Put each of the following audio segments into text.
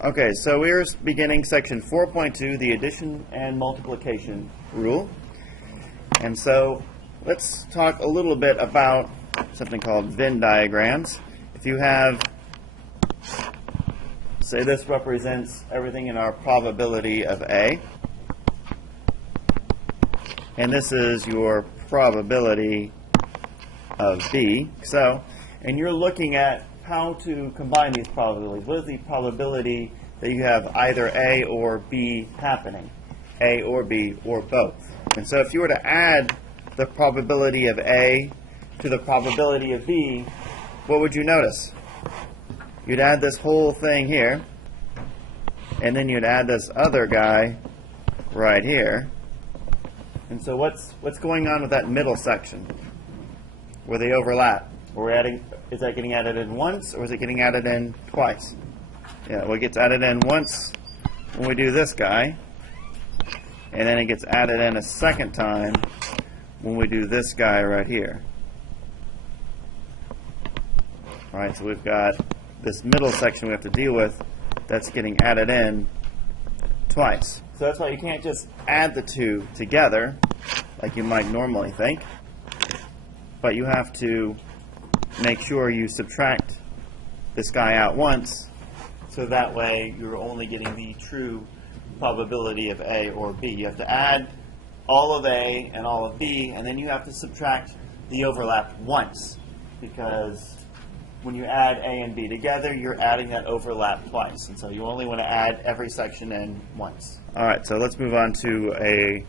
Okay, so we're beginning section 4.2, the addition and multiplication rule. And so let's talk a little bit about something called Venn diagrams. If you have, say this represents everything in our probability of A, and this is your probability of B. So, and you're looking at how to combine these probabilities. What is the probability that you have either A or B happening? A or B or both. And so if you were to add the probability of A to the probability of B, what would you notice? You'd add this whole thing here, and then you'd add this other guy right here. And so what's going on with that middle section where they overlap? Is that getting added in once, or is it getting added in twice? Yeah, well, it gets added in once when we do this guy, and then it gets added in a second time when we do this guy right here. All right, so we've got this middle section we have to deal with that's getting added in twice. So that's why you can't just add the two together like you might normally think, but you have to make sure you subtract this guy out once, so that way you're only getting the true probability of A or B. You have to add all of A and all of B, and then you have to subtract the overlap once, because when you add A and B together, you're adding that overlap twice, and so you only want to add every section in once. All right, so let's move on to a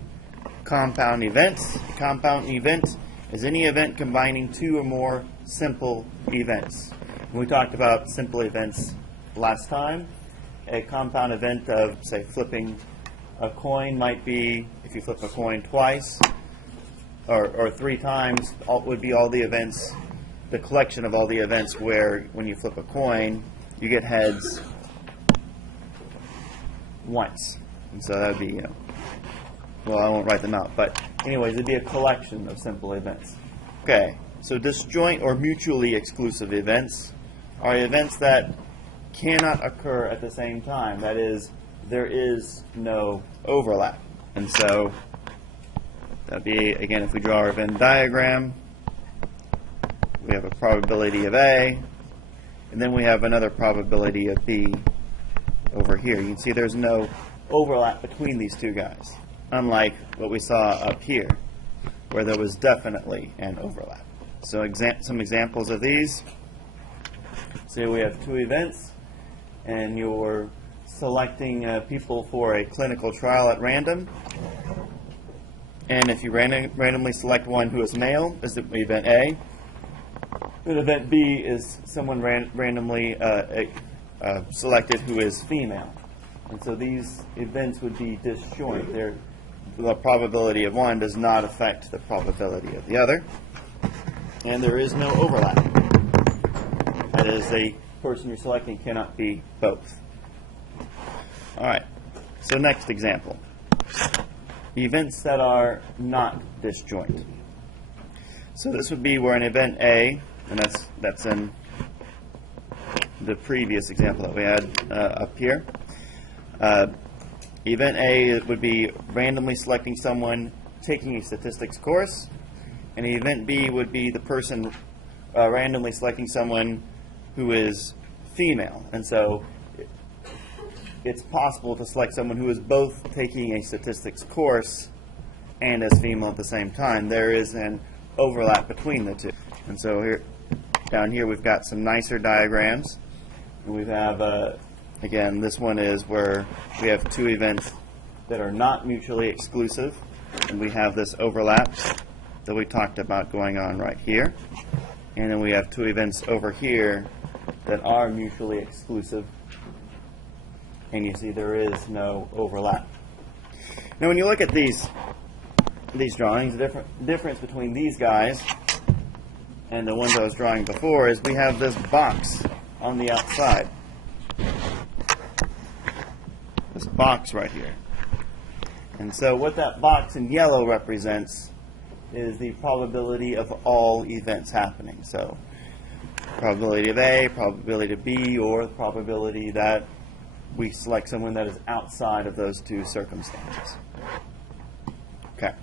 compound event. A compound event is any event combining two or more simple events. When we talked about simple events last time, a compound event of, say, flipping a coin might be, if you flip a coin twice or three times, would be all the events, the collection of all the events where when you flip a coin, you get heads once. And so that would be, well, I won't write them out, but anyways, it'd be a collection of simple events. Okay, so disjoint or mutually exclusive events are events that cannot occur at the same time. That is, there is no overlap. And so that'd be, again, if we draw our Venn diagram, we have a probability of A, and then we have another probability of B over here. You can see there's no overlap between these two guys, unlike what we saw up here, where there was definitely an overlap. So some examples of these. Say we have two events, and you're selecting people for a clinical trial at random. And if you randomly select one who is male, is the event A. And event B is someone randomly selected who is female. And so these events would be disjoint. The probability of one does not affect the probability of the other. And there is no overlap. That is, the person you're selecting cannot be both. All right, so next example. Events that are not disjoint. So this would be where an event A, and that's in the previous example that we had up here. Event A would be randomly selecting someone taking a statistics course, and event B would be the person randomly selecting someone who is female. And so it's possible to select someone who is both taking a statistics course and is female at the same time. There is an overlap between the two. And so here, down here we've got some nicer diagrams. And we have, again, this one is where we have two events that are not mutually exclusive, and we have this overlap that we talked about going on right here. And then we have two events over here that are mutually exclusive, and you see there is no overlap. Now when you look at these drawings, the difference between these guys and the ones I was drawing before is we have this box on the outside. This box right here. And so what that box in yellow represents is the probability of all events happening. So probability of A, probability of B, or the probability that we select someone that is outside of those two circumstances. Okay.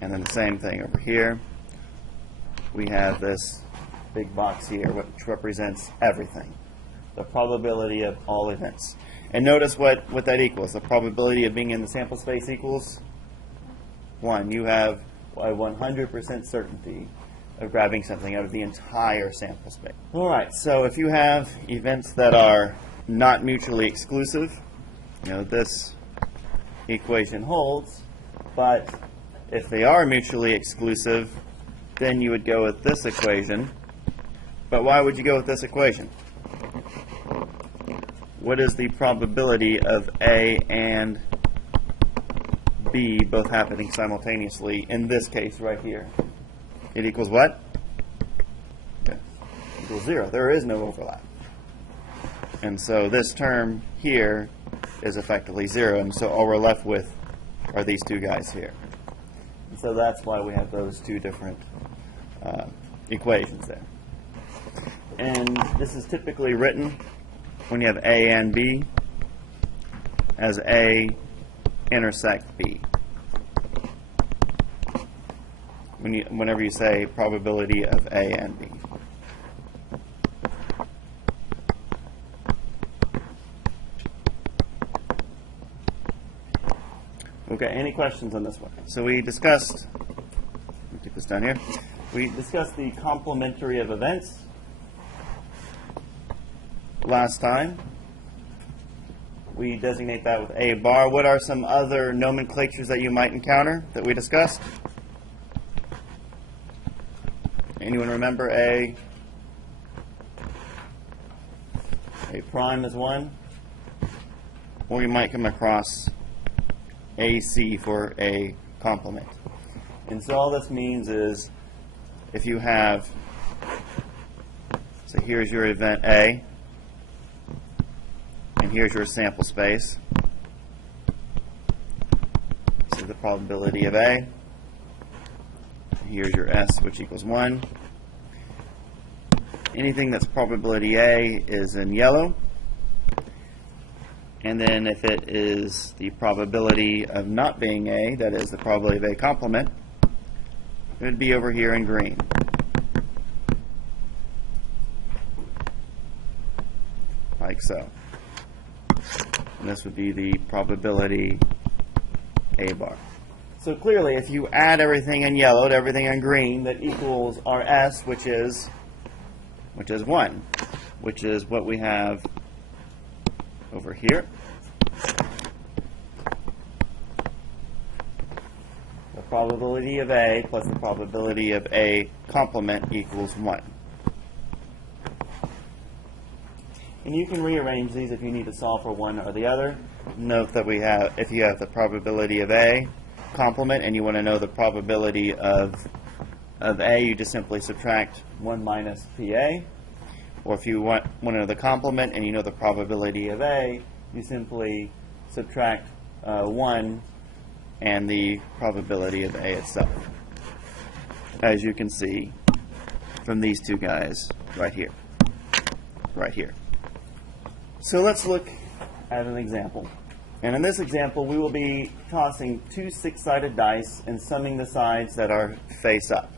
And then the same thing over here. We have this big box here, which represents everything. The probability of all events. And notice what that equals. The probability of being in the sample space equals 1. You have a 100% certainty of grabbing something out of the entire sample space. All right, so if you have events that are not mutually exclusive, this equation holds, but if they are mutually exclusive, then you would go with this equation. But why would you go with this equation? What is the probability of A and B both happening simultaneously in this case right here? It equals what? Yeah. Equals 0. There is no overlap. And so this term here is effectively 0, and so all we're left with are these two guys here. And so that's why we have those two different equations there. And this is typically written when you have A and B as A intersect B. Whenever you say probability of A and B. Okay, any questions on this one? So we discussed, let me get this down here. We discussed the complementary of events last time. We designate that with A bar. What are some other nomenclatures that you might encounter that we discussed? Anyone remember A prime is 1? Or you might come across AC for a complement. And so all this means is if you have, so here's your event A, and here's your sample space. This is the probability of A. Here's your S, which equals 1. Anything that's probability A is in yellow. And then if it is the probability of not being A, that is the probability of A complement, it would be over here in green. Like so. And this would be the probability A bar. So clearly, if you add everything in yellow to everything in green, that equals our S, which is 1, which is what we have over here. The probability of A plus the probability of A complement equals 1. And you can rearrange these if you need to solve for one or the other. Note that we have, if you have the probability of A complement and you want to know the probability of A, you just simply subtract 1 minus PA. Or if you want to know the complement and you know the probability of A, you simply subtract 1 and the probability of A itself, as you can see from these two guys right here. So let's look at an example. And in this example, we will be tossing 2 6-sided dice and summing the sides that are face up.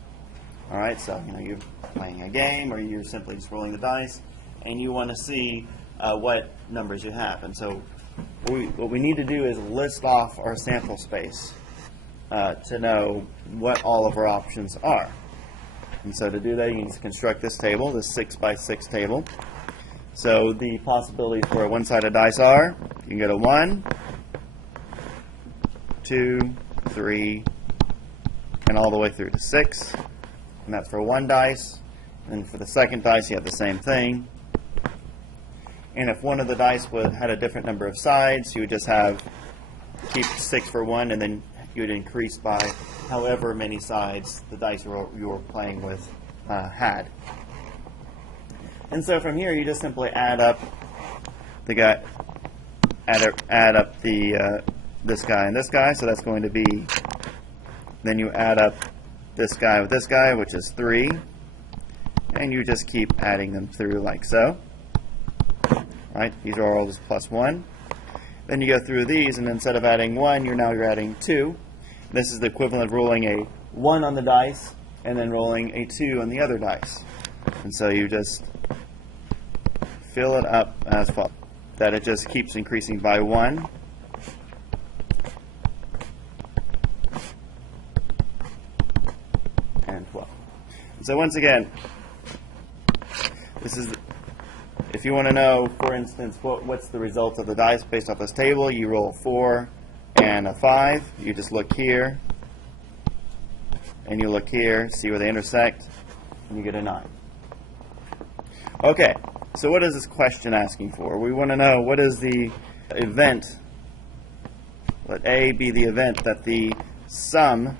All right, so you're playing a game or you're simply just rolling the dice, and you want to see what numbers you have. And so what we need to do is list off our sample space to know what all of our options are. And so to do that, you need to construct this table, this 6x6 table. So the possibilities for a one-sided dice are, you can go to 1, 2, 3, and all the way through to 6. And that's for one dice. And for the second dice, you have the same thing. And if one of the dice had a different number of sides, you would just keep 6 for one, and then you would increase by however many sides the dice you were playing with had. And so from here, you just simply add up this guy and this guy. So that's going to be, then you add up this guy with this guy, which is 3, and you just keep adding them through like so. All right? These are all just plus 1. Then you go through these, and instead of adding 1, you're adding 2. This is the equivalent of rolling a 1 on the dice and then rolling a 2 on the other dice. And so you just fill it up as follows. That it just keeps increasing by 1. And 12. So once again, this is, if you want to know, for instance, what's the result of the dice based off this table, you roll 4 and a 5. You just look here, and you look here, see where they intersect, and you get a 9. Okay, so what is this question asking for? We want to know what is the event, let A be the event that the sum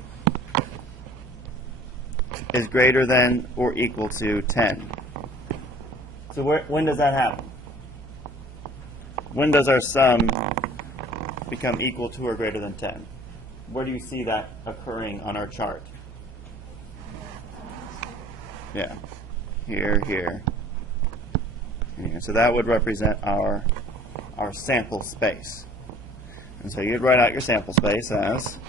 is greater than or equal to 10. So when does that happen? When does our sum become equal to or greater than 10? Where do you see that occurring on our chart? Yeah, here, here, and here. So that would represent our sample space. And so you'd write out your sample space as,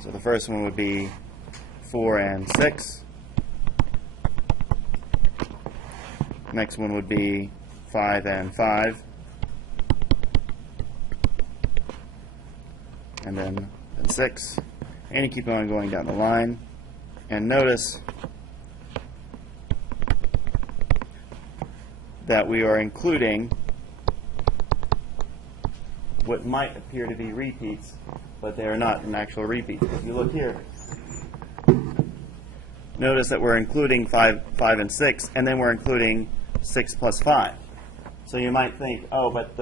so the first one would be 4 and 6. Next one would be 5 and 5. And then 6. And you keep on going down the line. And notice that we are including what might appear to be repeats, but they are not an actual repeat. If you look here, notice that we're including 5 and 6, and then we're including 6 plus 5. So you might think, oh, but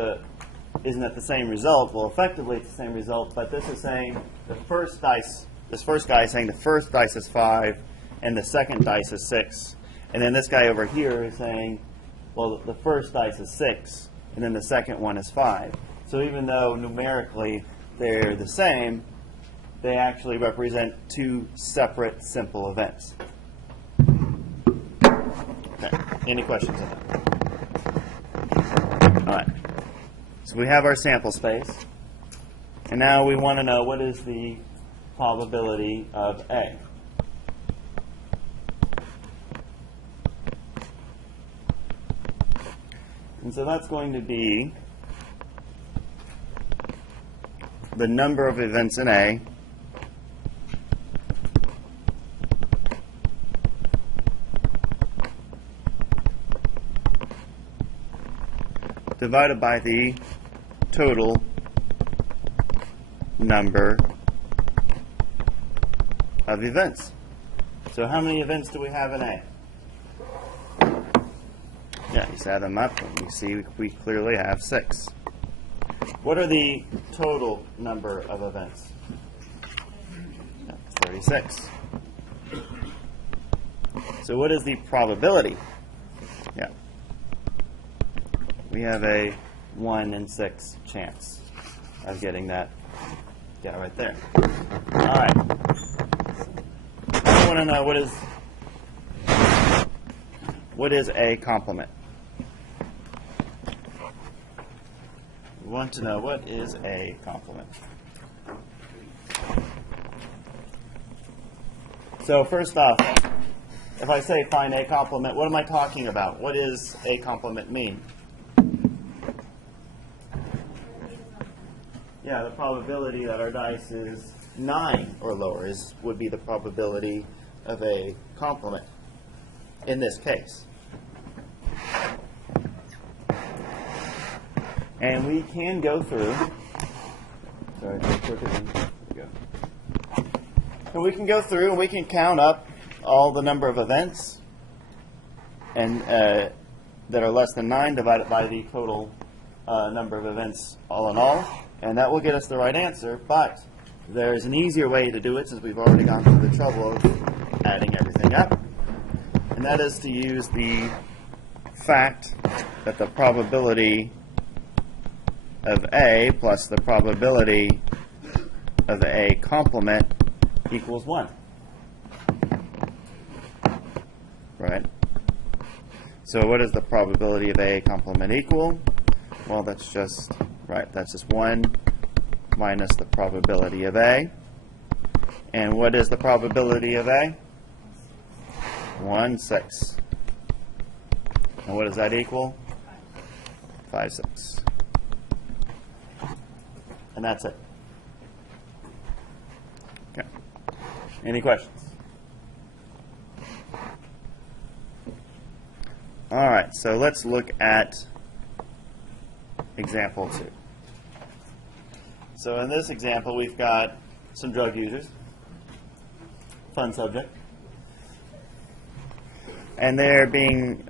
isn't it the same result? Well, effectively it's the same result, but this is saying the first dice, this first guy is saying the first dice is 5, and the second dice is 6. And then this guy over here is saying, well, the first dice is 6, and then the second one is 5. So even though numerically they're the same, they actually represent two separate simple events. Okay. Any questions on that? All right. So we have our sample space, and now we want to know what is the probability of A. And so that's going to be the number of events in A divided by the total number of events. So how many events do we have in A? Yeah, you just add them up and you see we clearly have 6. What are the total number of events? 36. So what is the probability? Yeah. We have a 1 in 6 chance of getting that right there. All right. I want to know what is a complement? We want to know what is a complement. So first off, if I say find a complement, what am I talking about? What does a complement mean? Yeah, the probability that our dice is 9 or lower would be the probability of a complement in this case. And we can go through, sorry, there we go. And we can go through and we can count up all the number of events and that are less than 9 divided by the total number of events all in all, and that will get us the right answer. But there's an easier way to do it, since we've already gone through the trouble of adding everything up, and that is to use the fact that the probability of A plus the probability of A complement equals 1. Right? So what is the probability of A complement equal? Well, that's just, right, that's just 1 minus the probability of A. And what is the probability of A? 1/6. And what does that equal? 5/6. And that's it. Okay. Any questions? All right, so let's look at example 2. So in this example, we've got some drug users. Fun subject. And they're being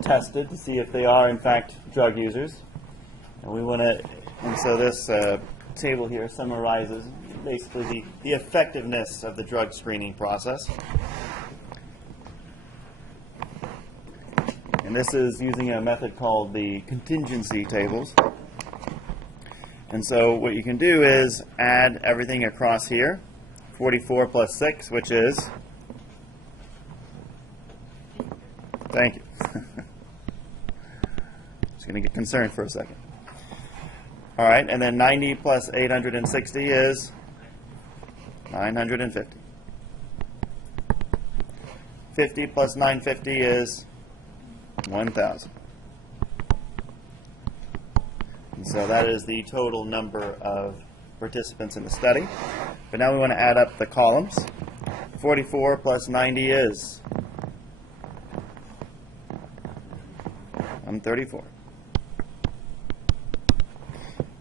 tested to see if they are, in fact, drug users. And we want to, and so this table here summarizes basically the effectiveness of the drug screening process. And this is using a method called the contingency tables. And so what you can do is add everything across here. 44 plus 6, which is, thank you. Just going to get concerned for a second. All right, and then 90 plus 860 is 950. 50 plus 950 is 1,000. And so that is the total number of participants in the study. But now we want to add up the columns. 44 plus 90 is 134.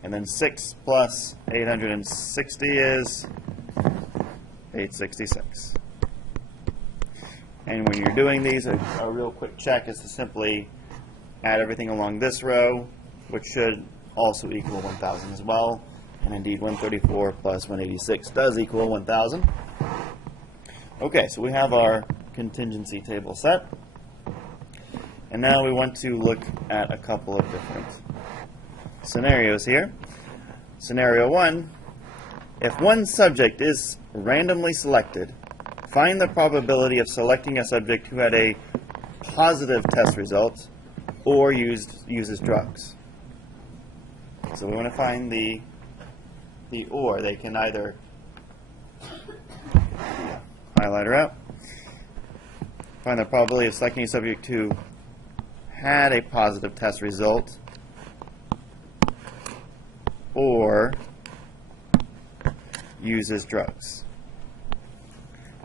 And then 6 plus 860 is 866. And when you're doing these, a real quick check is to simply add everything along this row, which should also equal 1,000 as well. And indeed, 134 plus 186 does equal 1,000. Okay, so we have our contingency table set. And now we want to look at a couple of different scenarios here. Scenario 1, if one subject is randomly selected, find the probability of selecting a subject who had a positive test result or uses drugs. So we want to find the or. They can either highlighter out, find the probability of selecting a subject who had a positive test result or uses drugs.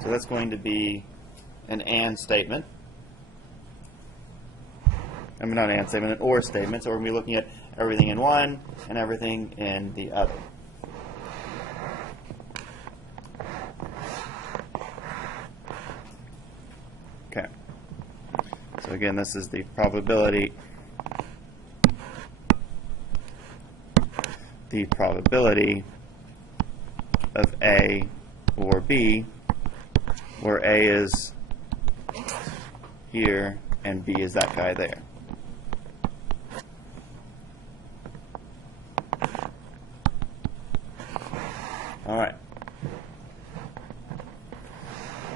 So that's going to be an and statement. I mean, not an and statement, an or statement. So we're going to be looking at everything in one and everything in the other. Okay. So again, this is the probability. The probability of A or B, where A is here and B is that guy there. All right.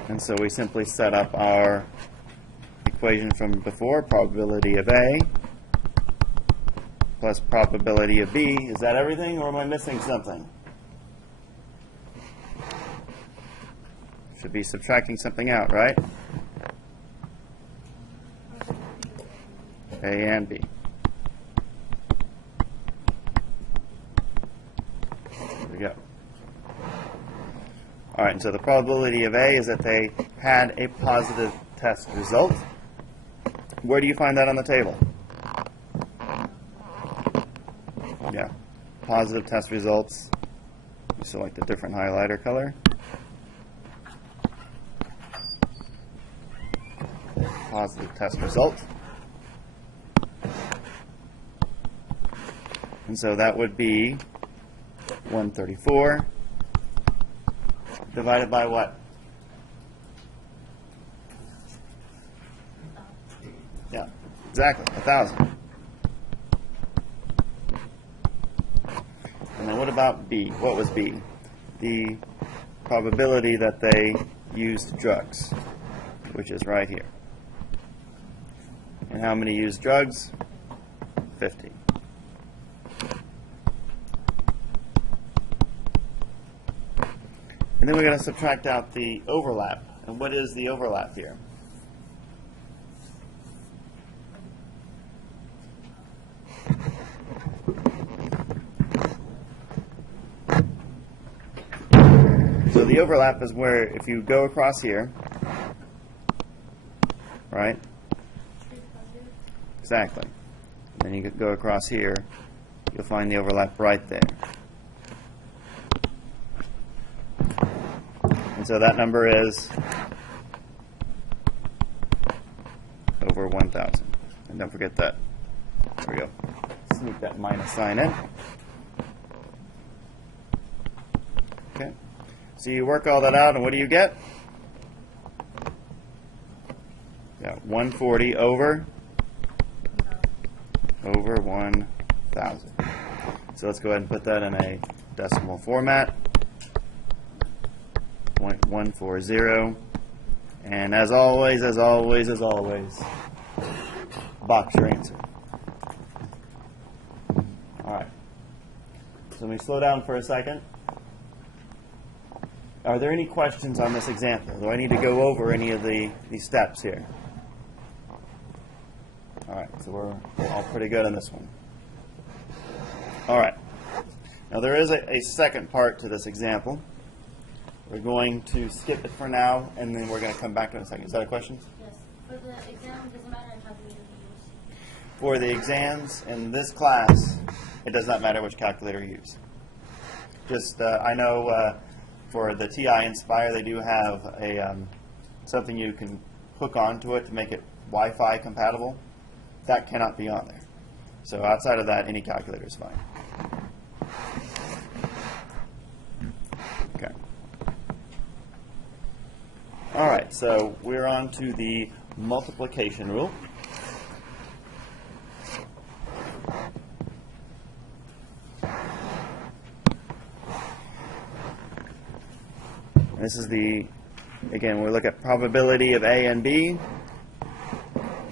And so we simply set up our equation from before, probability of A plus probability of B. Is that everything, or am I missing something? Should be subtracting something out, right? A and B. There we go. All right, and so the probability of A is that they had a positive test result. Where do you find that on the table? Yeah, positive test results. You select a different highlighter color. Positive test result. And so that would be 134 divided by what? Yeah, exactly, 1,000. And then what about B? What was B? The probability that they used drugs, which is right here. And how many use drugs? 50. And then we're going to subtract out the overlap. And what is the overlap here? So the overlap is where if you go across here, right? Exactly. Then you go across here, you'll find the overlap right there. And so that number is over 1,000. And don't forget that. There we go. Sneak that minus sign in. Okay. So you work all that out, and what do you get? Yeah, 140 over 1,000. So let's go ahead and put that in a decimal format. 0.140. And as always, box your answer. All right. So let me slow down for a second. Are there any questions on this example? Do I need to go over any of these steps here? All right, so we're all pretty good on this one. All right. Now there is a second part to this example. We're going to skip it for now, and then we're going to come back to it in a second. Is that a question? Yes. For the exam, it doesn't matter which calculator you use. For the exams in this class, it does not matter which calculator you use. Just, I know for the TI Inspire, they do have a something you can hook onto it to make it Wi-Fi compatible. That cannot be on there. So outside of that, any calculator is fine. Okay. All right, so we're on to the multiplication rule. This is again, we look at probability of A and B,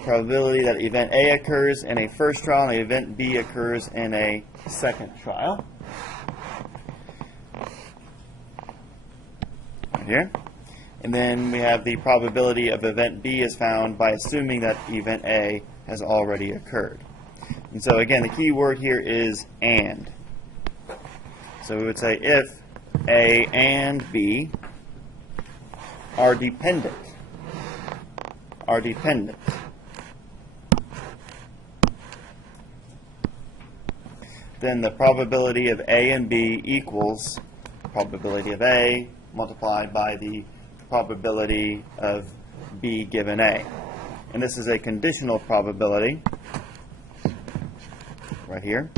probability that event A occurs in a first trial and event B occurs in a second trial. Right here. And then we have the probability of event B is found by assuming that event A has already occurred. And so again, the key word here is and. So we would say if A and B are dependent, then the probability of A and B equals probability of A multiplied by the probability of B given A. And this is a conditional probability right here.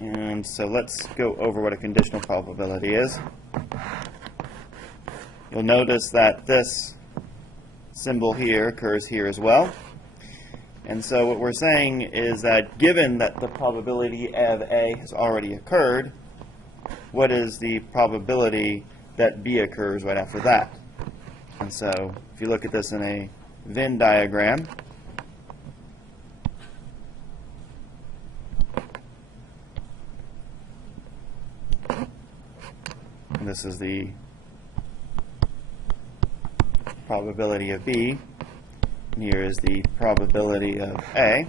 And so let's go over what a conditional probability is. You'll notice that this symbol here occurs here as well. And so what we're saying is that given that the probability of A has already occurred, what is the probability that B occurs right after that? And so if you look at this in a Venn diagram, and this is the probability of B, and here is the probability of A.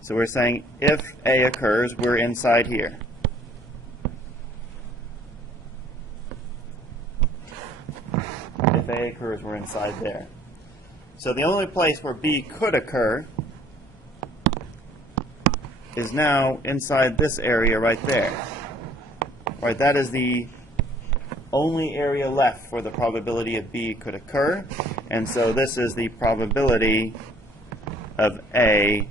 So we're saying if A occurs, we're inside here. If A occurs, we're inside there. So the only place where B could occur is now inside this area right there. Right, that is the only area left for the probability of B could occur. And so this is the probability of A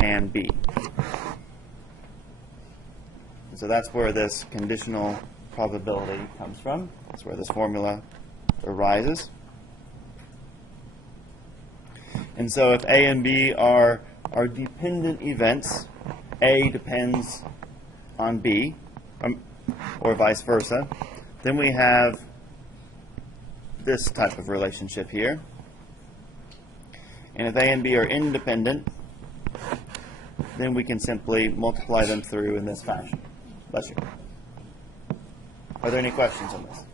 and B. So that's where this conditional probability comes from. That's where this formula arises. And so if A and B are dependent events, A depends on B, or vice versa, then we have this type of relationship here. And if A and B are independent, then we can simply multiply them through in this fashion. Bless you. Are there any questions on this?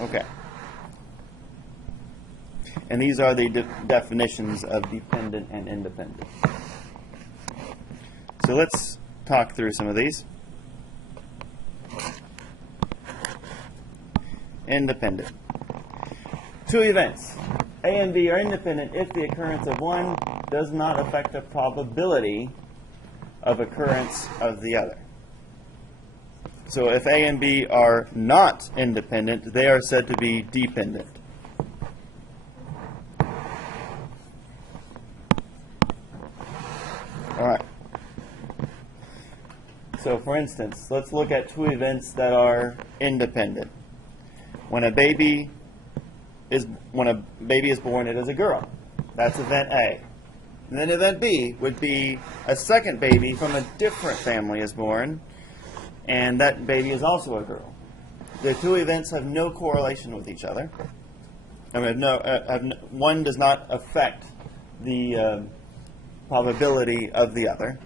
Okay. And these are the definitions of dependent and independent. So let's talk through some of these. Independent. Two events. A and B are independent if the occurrence of one does not affect the probability of occurrence of the other. So if A and B are not independent, they are said to be dependent. All right. So for instance, let's look at two events that are independent. When a baby is born, it is a girl. That's event A. And then event B would be a second baby from a different family is born, and that baby is also a girl. The two events have no correlation with each other. I mean, one does not affect the probability of the other.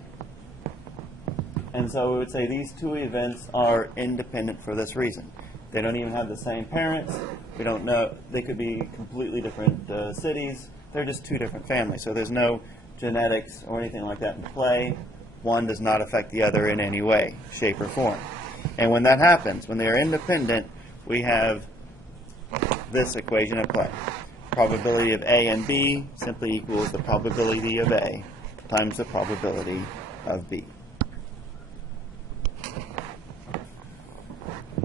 And so we would say these two events are independent for this reason. They don't even have the same parents. We don't know. They could be completely different cities. They're just two different families. So there's no genetics or anything like that in play. One does not affect the other in any way, shape, or form. And when that happens, when they are independent, we have this equation at play. Probability of A and B simply equals the probability of A times the probability of B.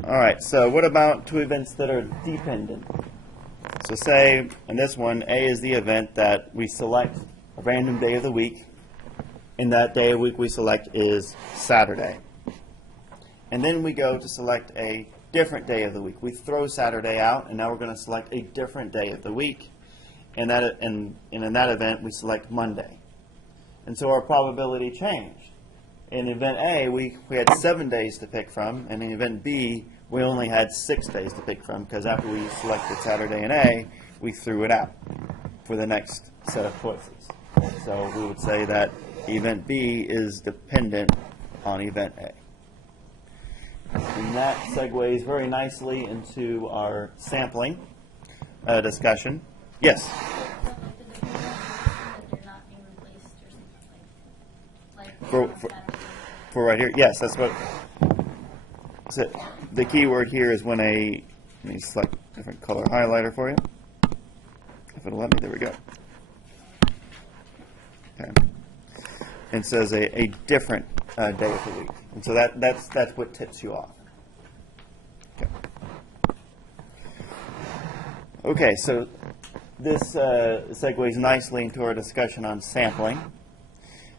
All right, so what about two events that are dependent? So say, in this one, A is the event that we select a random day of the week, and that day of the week we select is Saturday. And then we go to select a different day of the week. We throw Saturday out, and now we're going to select a different day of the week. And in that event, we select Monday. And so our probability changed. In event A, we had 7 days to pick from, and in event B, we only had 6 days to pick from, because after we selected Saturday in A, we threw it out for the next set of choices. So we would say that event B is dependent on event A. And that segues very nicely into our sampling discussion. Yes? For right here? Yes, that's what. So the key word here is when let me select a different color highlighter for you. If it'll let me, there we go. Okay. It says a different day of the week. And so that's what tips you off. Okay. Okay, so this segues nicely into our discussion on sampling.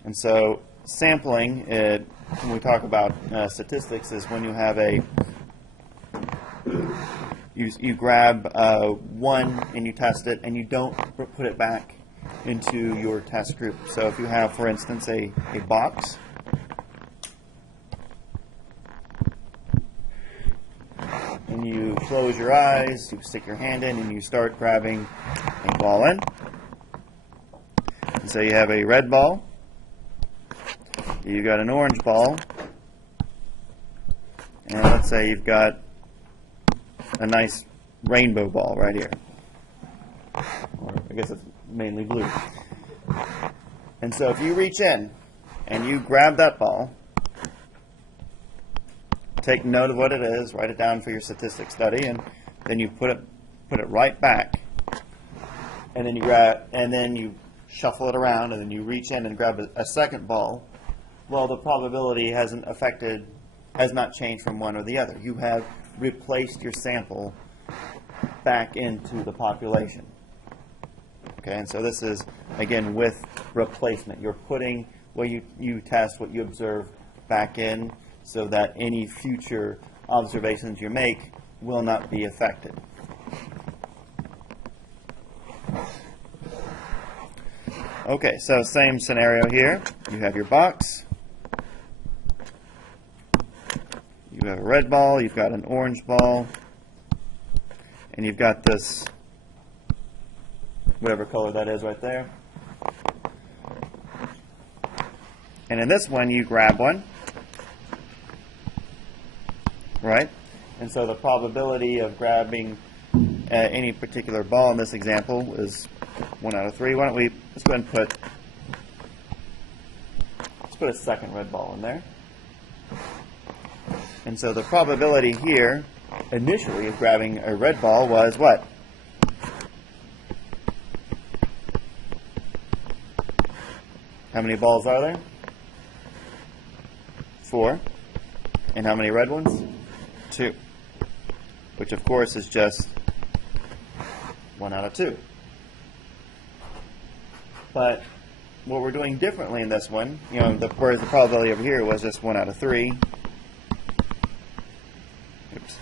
And so sampling, when we talk about statistics, is when you have you grab one and you test it, and you don't put it back into your test group. So if you have, for instance, a box, and you close your eyes, you stick your hand in, and you start grabbing a ball in. And so you have a red ball, you've got an orange ball, and let's say you've got a nice rainbow ball right here. Or I guess it's mainly blue. And so if you reach in and you grab that ball, take note of what it is, write it down for your statistics study, and then you put it right back, and then you shuffle it around, and then you reach in and grab a second ball. Well, the probability has not changed from one or the other. You have replaced your sample back into the population. Okay, and so this is, again, with replacement. You're putting what you test, what you observe, back in, so that any future observations you make will not be affected. Okay, so same scenario here. You have your box. You you have a red ball, you've got an orange ball, and you've got this, whatever color that is right there. And in this one, you grab one, right? And so the probability of grabbing any particular ball in this example is 1 out of 3. Why don't we, let's go ahead and put a second red ball in there. And so the probability here, initially, of grabbing a red ball was what? How many balls are there? 4. And how many red ones? 2. Which, of course, is just 1 out of 2. But what we're doing differently in this one, whereas the probability over here was just 1 out of 3. Oops.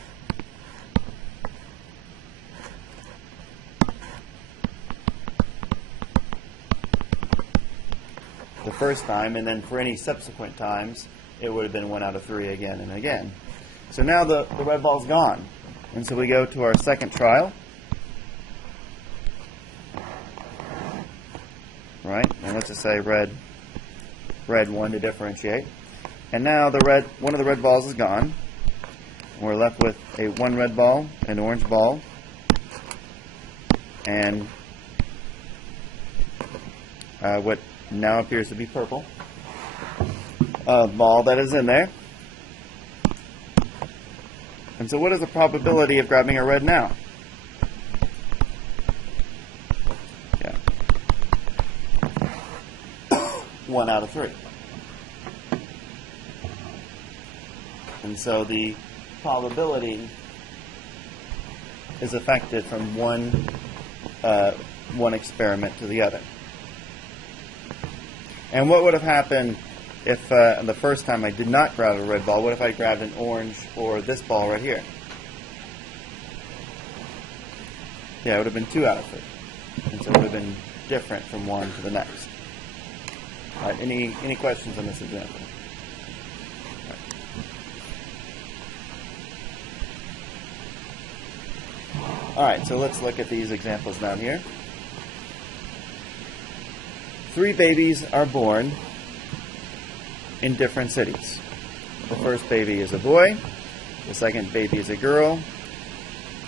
The first time, and then for any subsequent times, it would have been 1 out of 3 again and again. So now the red ball's gone. And so we go to our second trial. Right? And let's just say red 1 to differentiate. And now one of the red balls is gone. We're left with one red ball, an orange ball, and what now appears to be purple ball that is in there. And so what is the probability of grabbing a red now? Yeah. 1 out of 3. And so the probability is affected from one experiment to the other. And what would have happened if the first time I did not grab a red ball? What if I grabbed an orange or this ball right here? Yeah, it would have been 2 out of 3. And so it would have been different from one to the next. All right, any questions on this example? All right, so let's look at these examples down here. 3 babies are born in different cities. The first baby is a boy, the second baby is a girl,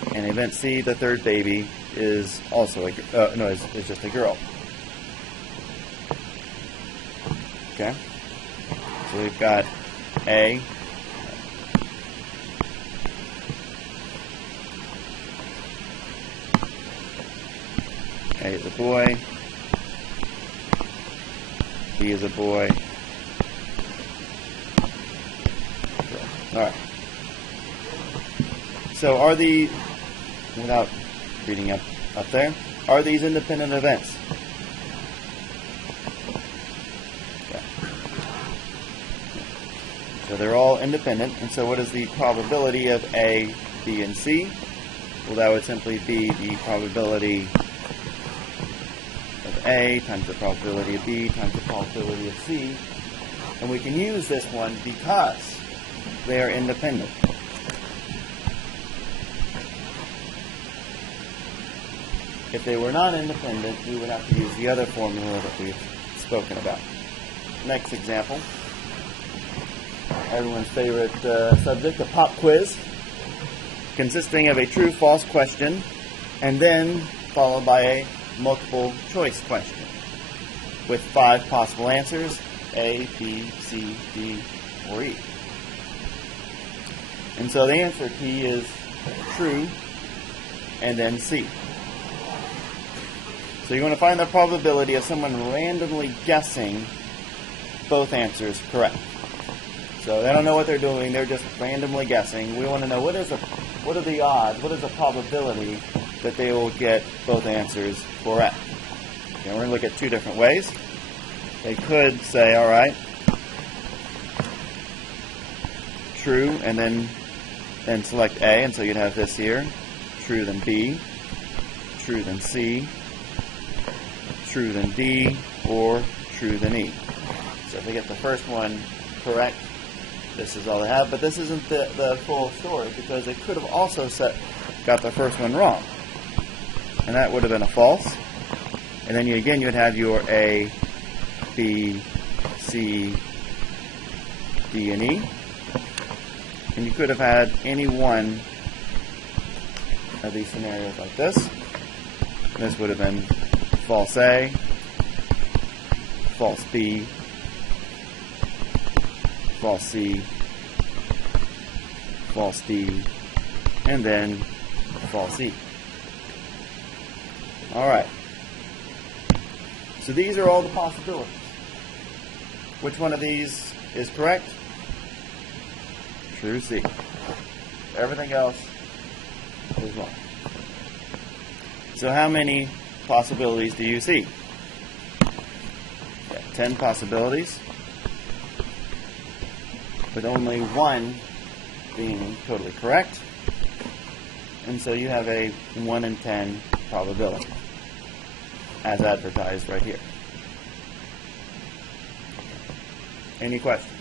and in event C, the third baby is also is just a girl. Okay, so we've got A. A is a boy, B is a boy. All right. So are the, without reading up there, are these independent events? Okay. So they're all independent, and so what is the probability of A, B, and C? Well, that would simply be the probability of A times the probability of B times the probability of C. And we can use this one because they are independent. If they were not independent, we would have to use the other formula that we've spoken about. Next example. Everyone's favorite subject, a pop quiz, consisting of a true-false question and then followed by a multiple choice question with 5 possible answers, A, B, C, D, or E. And so the answer P is true and then C. So you're going to find the probability of someone randomly guessing both answers correct. So they don't know what they're doing, they're just randomly guessing. We want to know what are the odds, what is the probability that they will get both answers correct. Okay, we're going to look at 2 different ways. They could say, all right, true, and then select A, and so you'd have this here, true then B, true then C, true then D, or true then E. So if they get the first one correct, this is all they have, but this isn't the full story, because they could have also got the first one wrong. And that would have been a false. And then again, you'd have your A, B, C, D, and E. And you could have had any one of these scenarios like this. This would have been false A, false B, false C, false D, and then false E. Alright. So these are all the possibilities. Which one of these is correct? True C. Everything else is wrong. So how many possibilities do you see? 10 possibilities, with only one being totally correct. And so you have a 1 in 10 probability, as advertised right here. Any questions?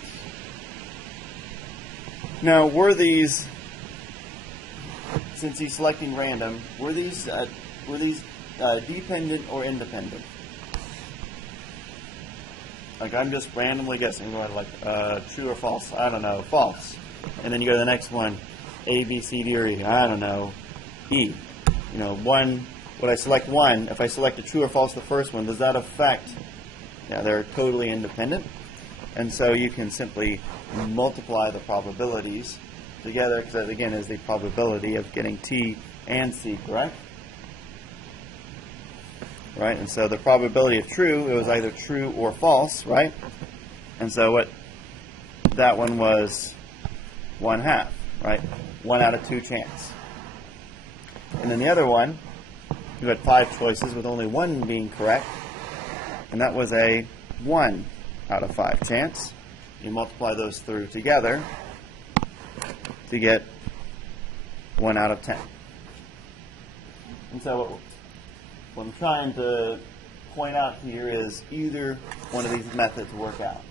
Now, were these, since he's selecting random, were these dependent or independent? Like, I'm just randomly guessing, like true or false. I don't know, false. And then you go to the next one, A, B, C, D, or E. I don't know, E. You know, one. Would I select one? If I select a true or false the first one, does that affect? Yeah, they're totally independent. And so you can simply multiply the probabilities together, because that again is the probability of getting T and C correct. Right? And so the probability of true, it was either true or false, right? And so what that one was 1/2, right? 1 out of 2 chance. And then the other one, you had 5 choices with only one being correct, and that was a 1 out of 5 chance. You multiply those through together to get 1 out of 10. And so what I'm trying to point out here is either one of these methods work out.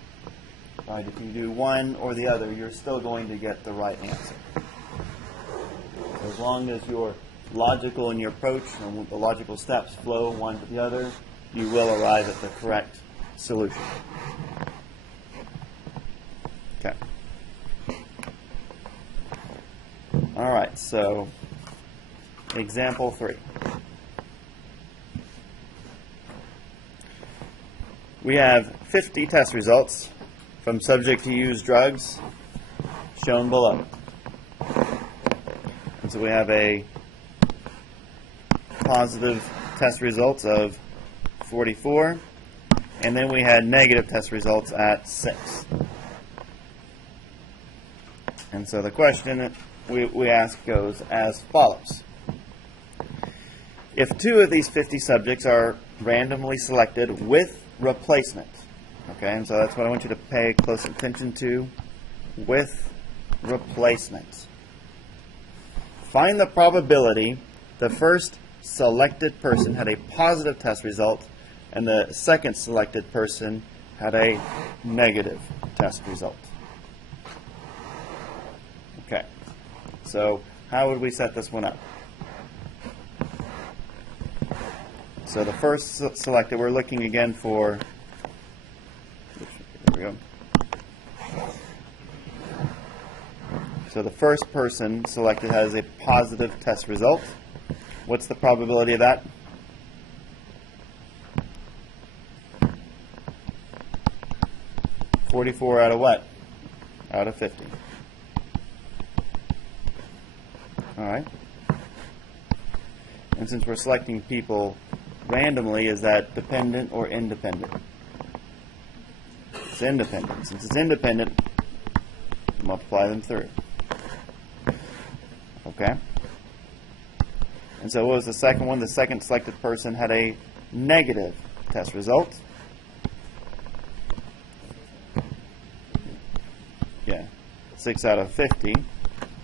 Right? If you do one or the other, you're still going to get the right answer. So as long as you're logical in your approach and the logical steps flow one to the other, you will arrive at the correct solution. Okay. All right, so example 3. We have 50 test results from subjects who use drugs shown below. And so we have a positive test results of 44, and then we had negative test results at 6. And so the question we ask goes as follows. If 2 of these 50 subjects are randomly selected with replacement, okay, and so that's what I want you to pay close attention to, with replacement. Find the probability the first selected person had a positive test result and the second selected person had a negative test result. Okay, so how would we set this one up? So the first selected, we're looking again for, there we go. So the first person selected has a positive test result. What's the probability of that? (44) out of what? Out of 50. All right. And since we're selecting people randomly, is that dependent or independent? It's independent. Since it's independent, multiply them through. Okay? And so what was the second one? The second selected person had a negative test result. Yeah, 6 out of 50,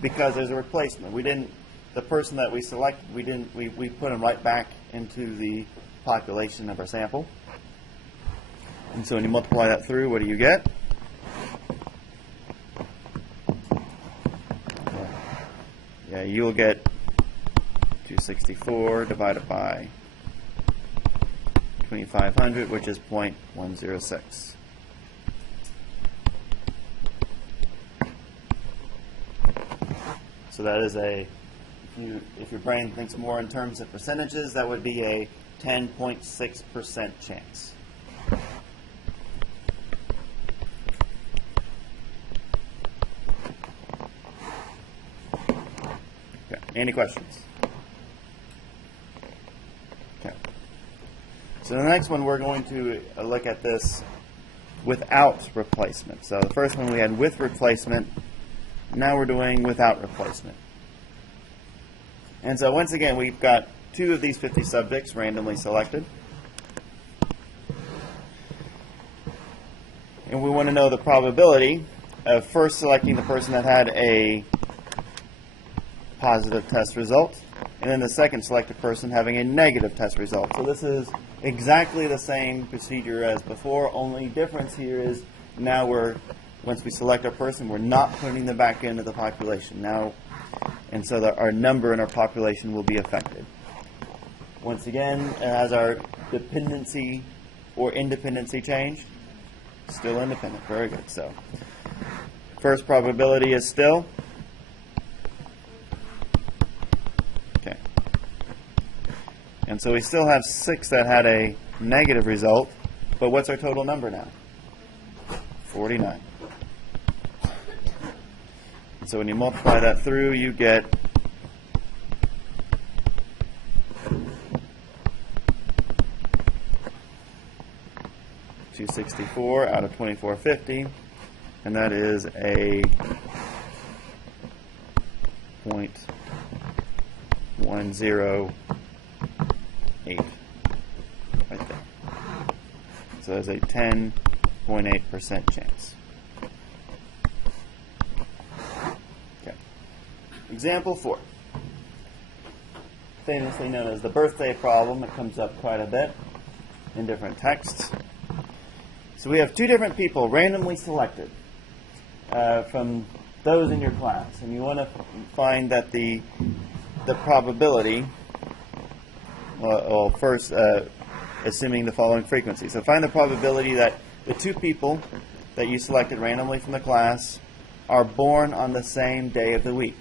because there's a replacement. We didn't, the person that we selected, we put them right back into the population of our sample. And so when you multiply that through, what do you get? yeah, you will get 264 divided by 2500, which is 0.106. So that is if your brain thinks more in terms of percentages, that would be a 10.6% chance. Okay. Any questions? Okay. So the next one, we're going to look at this without replacement. So the first one we had with replacement. Now we're doing without replacement. And so once again, we've got 2 of these 50 subjects randomly selected. And we want to know the probability of first selecting the person that had a positive test result, and then the second selected person having a negative test result. So this is exactly the same procedure as before, only difference here is now once we select our person, we're not putting them back into the population now, and so our number in our population will be affected. Once again, has our dependency or independency changed? Still independent. Very good. So first probability is still? Okay. And so we still have 6 that had a negative result, but what's our total number now? 49. So when you multiply that through, you get 264 out of 2450, and that is a 0.108 right there. So there's a 10.8% chance. Example 4, famously known as the birthday problem. It comes up quite a bit in different texts. So we have 2 different people randomly selected from those in your class, and you want to find that the probability, well first assuming the following frequency. So find the probability that the 2 people that you selected randomly from the class are born on the same day of the week.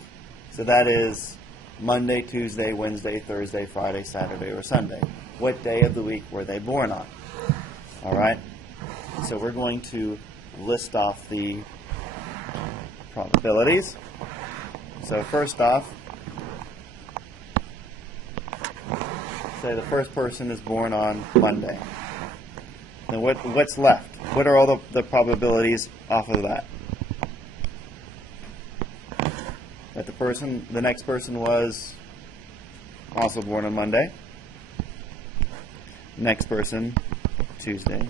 So that is Monday, Tuesday, Wednesday, Thursday, Friday, Saturday, or Sunday. What day of the week were they born on? All right? So we're going to list off the probabilities. So first off, say the first person is born on Monday. Now what's left? What are all the probabilities off of that? That the next person was also born on Monday. Next person, Tuesday.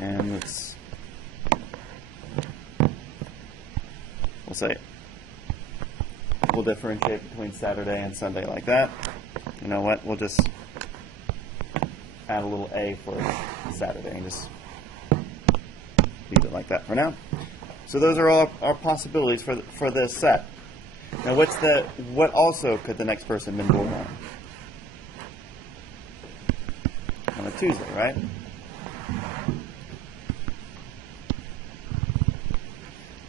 And we'll differentiate between Saturday and Sunday like that. You know what? We'll just add a little A for Saturday and just leave it like that for now. So those are all our possibilities for this set. Now what also could the next person have been born on? On a Tuesday, right?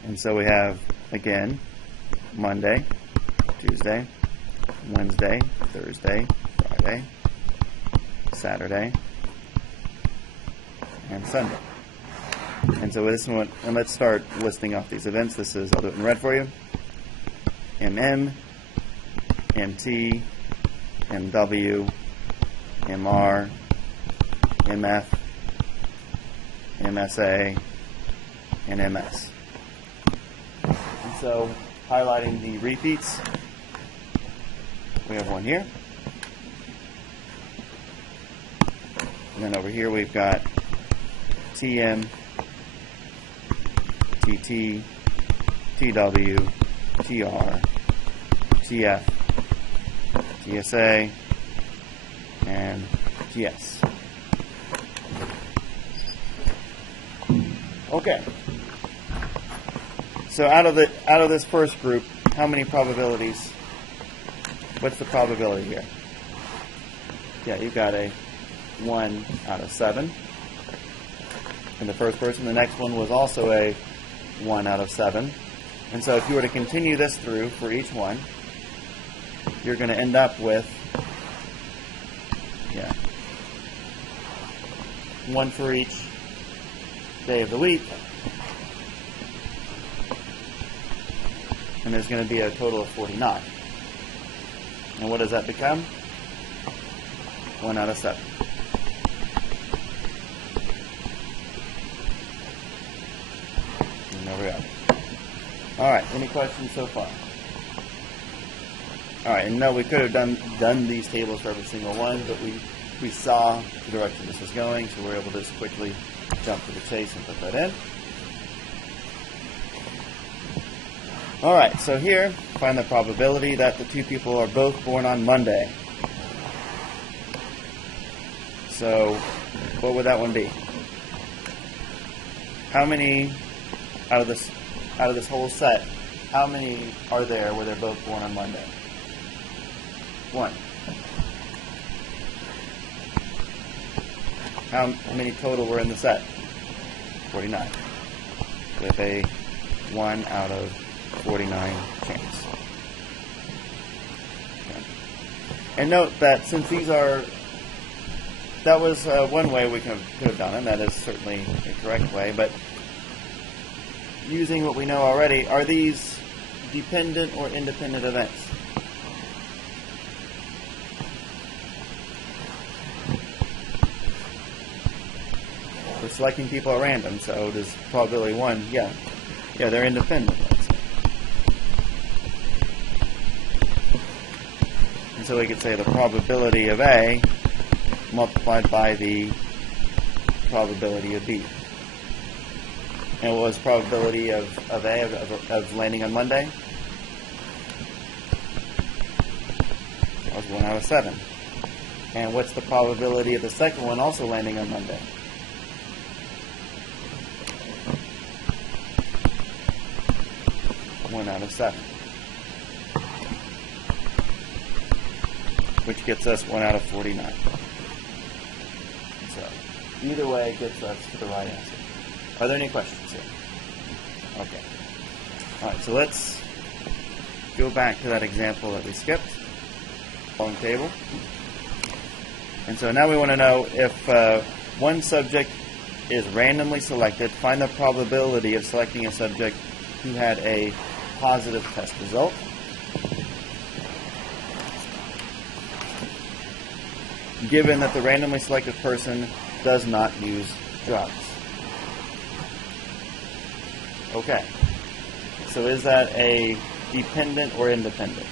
And so we have, again, Monday, Tuesday, Wednesday, Thursday, Friday, Saturday, and Sunday. And so this one, and let's start listing off these events. I'll do it in red for you. MM, MT, MW, MR, MF, MSA, and MS. And so highlighting the repeats, we have one here. And then over here we've got TM, TT, TW, TR, TF, TSA, and TS. Okay. So out of this first group, how many probabilities? What's the probability here? Yeah, you've got a 1 out of 7 in the first person. The next one was also a 1 out of 7. And so if you were to continue this through for each one, you're going to end up with, yeah, 1 for each day of the week. And there's going to be a total of 49. And what does that become? 1 out of 7. And there we are. All right, any questions so far? All right, and no, we could have done these tables for every single one, but we saw the direction this was going, so we're able to just quickly jump to the chase and put that in. All right, so here, find the probability that the two people are both born on Monday. So, what would that one be? How many out of this whole set? How many are there where they're both born on Monday? 1. How many total were in the set? 49. With a 1 out of 49 chance. Okay. And note that since these are, that was one way we could have done it, and that is certainly a correct way, but using what we know already, are these dependent or independent events? We're selecting people at random, so does probability 1, yeah, they're independent. And so we could say the probability of A multiplied by the probability of B. And what was probability of A of landing on Monday? That was 1 out of 7. And what's the probability of the second one also landing on Monday? Out of 7, which gets us 1 out of 49. So either way gets us to the right answer. Are there any questions here? Okay. All right, so let's go back to that example that we skipped, long table. And so now we want to know if one subject is randomly selected, find the probability of selecting a subject who had a positive test result. Given that the randomly selected person does not use drugs. Okay. So is that a dependent or independent?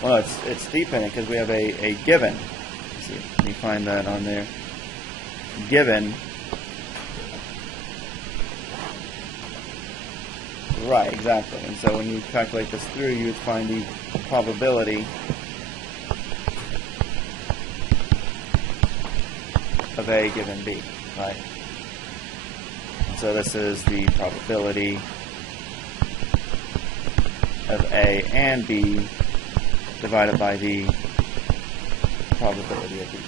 Well, no, it's dependent because we have a given. Let's see, let me find that on there. Given. Right, exactly. And so when you calculate this through, you would find the probability of A given B, right? And so this is the probability of A and B divided by the probability of B.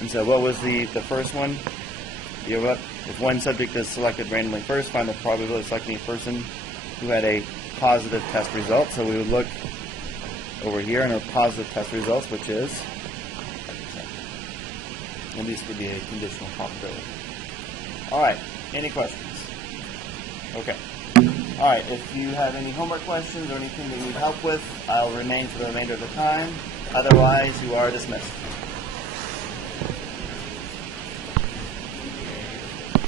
And so what was the first one? If one subject is selected randomly first, find the probability of selecting a person who had a positive test result. So we would look over here in our positive test results, which is, and these could be a conditional probability. All right, any questions? Okay. All right, if you have any homework questions or anything that you need help with, I'll remain for the remainder of the time. Otherwise, you are dismissed.